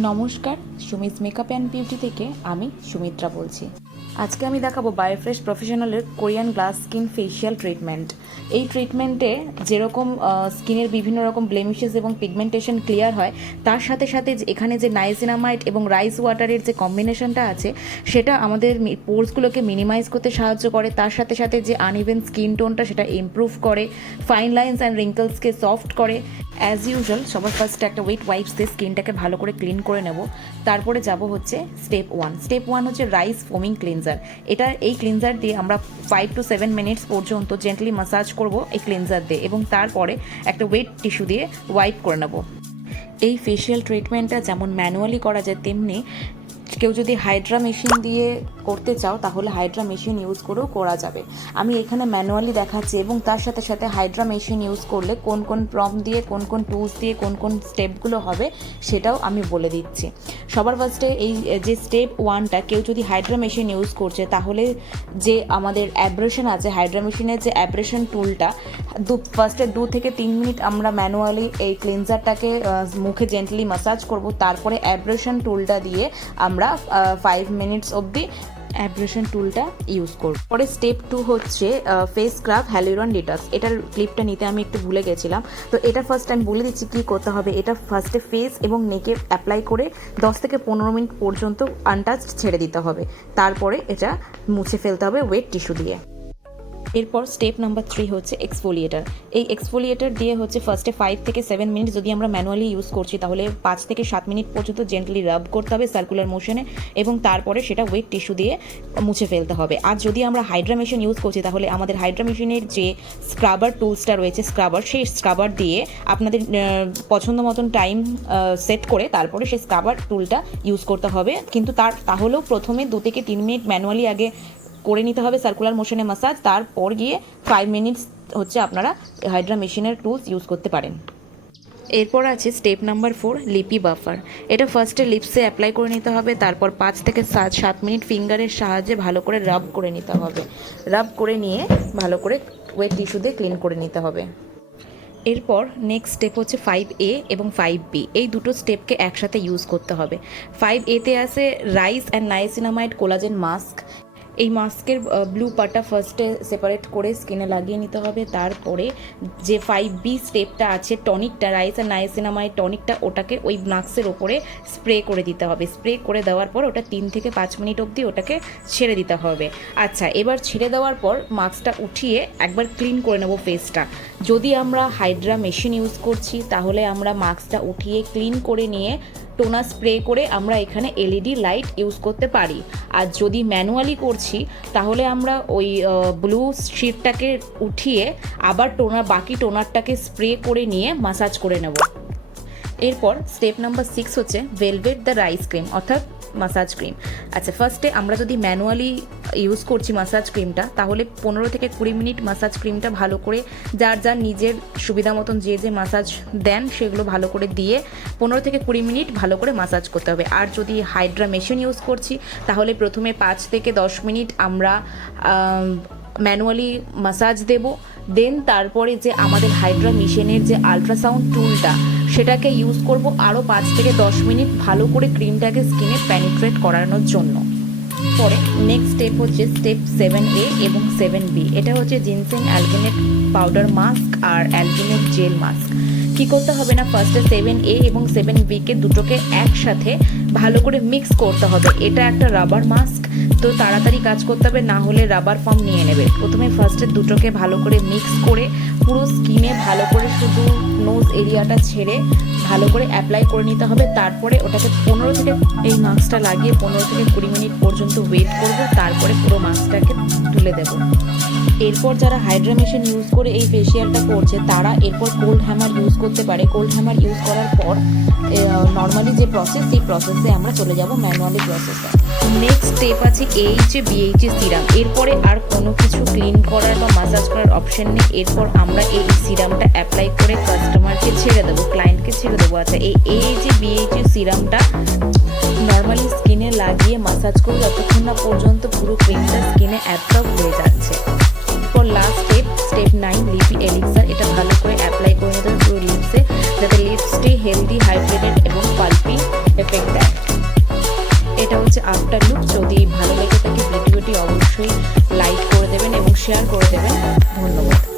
নমস্কার, Sumi's makeup and beauty থেকে আমি সুমিত্রা বলছি। আজকে আমি দেখাবো বায়োফ্রেশ প্রফেশনালের Korean glass skin facial treatment. এই ট্রিটমেন্টে যেরকম স্কিনের বিভিন্ন রকম ব্লেমিশেস এবং পিগমেন্টেশন ক্লিয়ার হয়, তার সাথে সাথে এখানে যে নাইসিনামাইড এবং রাইস ওয়াটারের যে কম্বিনেশনটা আছে সেটা আমাদের পোরসগুলোকে মিনিমাইজ করতে সাহায্য করে। তার সাথে সাথে যে আনইভেন স্কিন টোনটা সেটা ইমপ্রুভ করে, ফাইন লাইন্স অ্যান্ড রিঙ্কলসকে সফট করে। অ্যাজ ইউজুয়াল সবার ফার্স্টে একটা ওয়েট ওয়াইপস দিয়ে স্কিনটাকে ভালো করে ক্লিন করে নেব। তারপরে যাব হচ্ছে স্টেপ ওয়ান হচ্ছে রাইস ফোমিং ক্লিনজার। এই ক্লিনজার দিয়ে আমরা 5 to 7 মিনিটস পর্যন্ত জেন্টলি ম্যাসাজ করব এই ক্লিনজার দিয়ে, এবং তারপরে একটা ওয়েট টিস্যু দিয়ে ওয়াইপ করে নেব। এই ফেশিয়াল ট্রিটমেন্টটা যেমন ম্যানুয়ালি করা যায়, তেমনি কেউ যদি হাইড্রা মেশিন দিয়ে করতে চাও তাহলে হাইড্রা মেশিন ইউজ করেও করা যাবে। আমি এখানে ম্যানুয়ালি দেখাচ্ছি, এবং তার সাথে সাথে হাইড্রা মেশিন ইউজ করলে কোন কোন প্রম্পট দিয়ে, কোন কোন টুলস দিয়ে, কোন কোন স্টেপগুলো হবে সেটাও আমি বলে দিচ্ছি। সবার ফার্স্টে এই যে স্টেপ ওয়ানটা, কেউ যদি হাইড্রা মেশিন ইউজ করছে তাহলে যে আমাদের অ্যাব্রেশন আছে, হাইড্রা মেশিনের যে অ্যাব্রেশন টুলটা, ফার্স্টে 2 থেকে 3 মিনিট আমরা ম্যানুয়ালি এই ক্লিনজারটাকে মুখে জেন্টলি ম্যাসাজ করব। তারপরে অ্যাব্রেশন টুলটা দিয়ে আমরা 5 মিনিটস অবধি অ্যাব্রেশন টুলটা ইউজ করব। পরে স্টেপ 2 হচ্ছে ফেস স্ক্রাব হ্যালুরন ডিটক্স। এটার ক্লিপটা নিতে আমি একটু ভুলে গেছিলাম, তো এটা ফার্স্ট আমি বলে দিচ্ছি কী করতে হবে। এটা ফার্স্টে ফেস এবং নেকে অ্যাপ্লাই করে 10 থেকে 15 মিনিট পর্যন্ত আনটাচড ছেড়ে দিতে হবে। তারপরে এটা মুছে ফেলতে হবে ওয়েট টিস্যু দিয়ে। এরপর স্টেপ নাম্বার 3 হচ্ছে এক্সফোলিয়েটার। এই এক্সফোলিয়েটার দিয়ে হচ্ছে ফার্স্টে 5 থেকে 7 মিনিট, যদি আমরা ম্যানুয়ালি ইউজ করছি তাহলে 5 থেকে 7 মিনিট পর্যন্ত জেন্টলি রাব করতে হবে সার্কুলার মোশনে, এবং তারপরে সেটা ওয়েট টিস্যু দিয়ে মুছে ফেলতে হবে। আর যদি আমরা হাইড্রা মেশিন ইউজ করছি তাহলে আমাদের হাইড্রা মেশিনের যে স্ক্রাবার টুলসটা রয়েছে, সেই স্ক্রাবার দিয়ে আপনাদের পছন্দ মতন টাইম সেট করে তারপরে সেই স্ক্রাবার টুলটা ইউজ করতে হবে। কিন্তু তাহলেও প্রথমে 2 থেকে 3 মিনিট ম্যানুয়ালি আগে করে নিতে হবে সার্কুলার মোশনে ম্যাসাজ, তারপর গিয়ে 5 মিনিটস হচ্ছে আপনারা হাইড্রা মেশিনের টুলস ইউজ করতে পারেন। এরপর আছে স্টেপ নাম্বার 4 লিপি বাফার। এটা ফার্স্টে লিপসে অ্যাপ্লাই করে নিতে হবে, তারপর 5 থেকে 7 মিনিট ফিঙ্গারের সাহায্যে ভালো করে রাব করে নিতে হবে। রাব করে নিয়ে ভালো করে ওয়েট টিস্যু দিয়ে ক্লিন করে নিতে হবে। এরপর নেক্সট স্টেপ হচ্ছে 5A এবং 5B। এই দুটো স্টেপকে একসাথে ইউজ করতে হবে। 5A-তে আছে rice and niacinamide collagen mask. এই মাস্কের ব্লু পার্টটা ফার্স্টে সেপারেট করে স্কিনে লাগিয়ে নিতে হবে। তারপরে যে 5B স্টেপটা আছে, টনিকটা, রাইস আর নাইসিনামাইড টনিকটা, ওটাকে ওই মাস্কের ওপরে স্প্রে করে দিতে হবে। স্প্রে করে দেওয়ার পর ওটা 3 থেকে 5 মিনিট অবধি ওটাকে ছেড়ে দিতে হবে। আচ্ছা, এবার ছেড়ে দেওয়ার পর মাস্কটা উঠিয়ে একবার ক্লিন করে নেব ফেসটা। যদি আমরা হাইড্রা মেশিন ইউজ করছি তাহলে আমরা মাস্কটা উঠিয়ে ক্লিন করে নিয়ে টোনার স্প্রে করে আমরা এখানে এলইডি লাইট ইউজ করতে পারি। আর যদি ম্যানুয়ালি করছি তাহলে আমরা ওই ব্লু শিটটাকে উঠিয়ে আবার বাকি টোনারটাকে স্প্রে করে নিয়ে ম্যাসাজ করে নেব। এরপর স্টেপ নাম্বার 6 হচ্ছে ভেলভেট দ্য রাইস ক্রিম, অর্থাৎ মাসাজ ক্রিম। আচ্ছা, ফার্স্টে আমরা যদি ম্যানুয়ালি ইউজ করছি মাসাজ ক্রিমটা, তাহলে 15 থেকে 20 মিনিট মাসাজ ক্রিমটা ভালো করে যার নিজের সুবিধা মতন যে মাসাজ দেন সেগুলো ভালো করে দিয়ে 15 থেকে 20 মিনিট ভালো করে মাসাজ করতে হবে। আর যদি হাইড্রা মেশিন ইউজ করছি তাহলে প্রথমে 5 থেকে 10 মিনিট আমরা ম্যানুয়ালি মাসাজ দেব। দেন তারপরে যে আমাদের হাইড্রা মেশিনের যে আলট্রাসাউন্ড টুলটা, সেটাকে ইউজ করব আরও 5 থেকে 10 মিনিট ভালো করে ক্রিমটাকে স্কিনে পেনিট্রেট করানোর জন্য। পরে নেক্সট স্টেপ হচ্ছে স্টেপ 7A এবং 7B। এটা হচ্ছে জিনসেং অ্যালগিনেট পাউডার মাস্ক আর অ্যালগিনেট জেল মাস্ক। কী করতে হবে না, ফার্স্টে 7A এবং 7B-কে দুটোকে একসাথে ভালো করে মিক্স করতে হবে। এটা একটা রাবার মাস্ক, তো তাড়াতাড়ি কাজ করতে হবে, না হলে রাবার ফর্ম নিয়ে নেবে। প্রথমে ফার্স্টে দুটোকে ভালো করে মিক্স করে পুরো স্কিনে ভালো করে শুধু নোজ এরিয়াটা ছেড়ে ভালো করে অ্যাপ্লাই করে নিতে হবে। তারপরে ওটাকে এই মাস্কটা লাগিয়ে 15 থেকে 20 মিনিট পর্যন্ত ওয়েট করব, তারপরে পুরো মাস্কটাকে তুলে দেব। এরপর যারা হাইড্রা মেশিন ইউজ করে এই ফেশিয়ালটা করছে তারা এরপর কোল্ড হ্যামার ইউজ করতে পারে। কোল্ড হ্যামার ইউজ করার পর নর্মালি যে প্রসেস, সেই প্রসেসে আমরা চলে যাব ম্যানুয়ালি প্রসেসে। নেক্সট স্টেপ আছে AHA/BHA সিরাম। এরপরে আর কোনো কিছু ক্লিন করার বা মাসাজ করার অপশন নেই। এরপর আমরা এই সিরামটা অ্যাপ্লাই করে কাস্টমারকে ছেড়ে দেবো, ক্লায়েন্টকে ছেড়ে দেবো। আচ্ছা, এই AHA/BHA সিরামটা নর্মালি স্কিনে লাগিয়ে মাসাজ করে যতক্ষণ না পর্যন্ত পুরো ক্রিমটা স্কিনে অ্যাবজর্ব হয়ে যাচ্ছে। এরপর লাস্ট স্টেপ 9 লিপি এলিক্সার। এটা ভালো করে অ্যাপ্লাই করে নিতে হবে পুরো লিপসে, যাতে লিপসটি হেলদি, হাইড্রেটেড এবং পাল্পি এফেক্ট আফটার লুক। যদি ভালো লেগে থাকে ভিডিওটি অবশ্যই লাইক করে দেবেন এবং শেয়ার করে দেবেন। ধন্যবাদ।